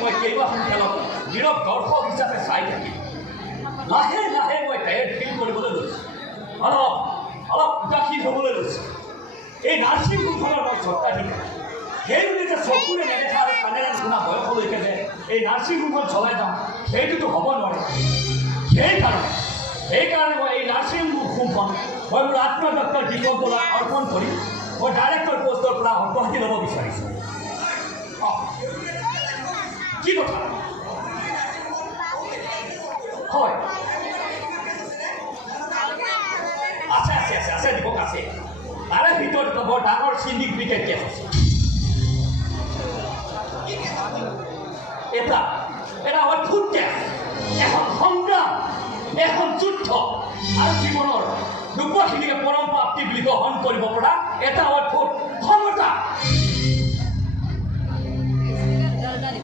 মই কেইবাখন খেলত নীৰৱ দৰ্শক হিচাপে চাই থাকিম। লাহে লাহে মই টায়াৰ্ড ফিল কৰিবলৈ লৈছোঁ, অলপ অলপ উদাসীন হ'বলৈ লৈছোঁ। এই নাৰ্ছিং হোমখনৰ মই স্বত্বাধিকাৰ, সেইবুলি যে চকুৰে নেদেখা আৰু কাণেৰে নুশুনা বয়সলৈকে যে এই নাৰ্ছিং হোমখন চলাই যাম সেইটোতো হ'ব নোৱাৰে। সেইকাৰণে মই এই নাৰ্ছিং হোমখন মই মোৰ আত্মডক্টৰ দীপক বৰুৱাক অৰ্পণ কৰি মই ডাইৰেক্টৰ পষ্টৰ পৰা অব্যাহতি ল'ব বিচাৰিছোঁ। কি কথা? হয়, আছে আছে আছে আছে দীপক আছে। তাৰে ভিতৰত বৰ ডাঙৰ চিণ্ডিকেট কেছ আছে। এটা অদ্ভুত কেছ, এখন সংগ্ৰাম, এখন যুদ্ধ আৰু জীৱনৰ দুখখিনিকে পৰম প্ৰাপ্তি বুলি গ্ৰহণ কৰিব পৰা এটা অদ্ভুত ক্ষমতা।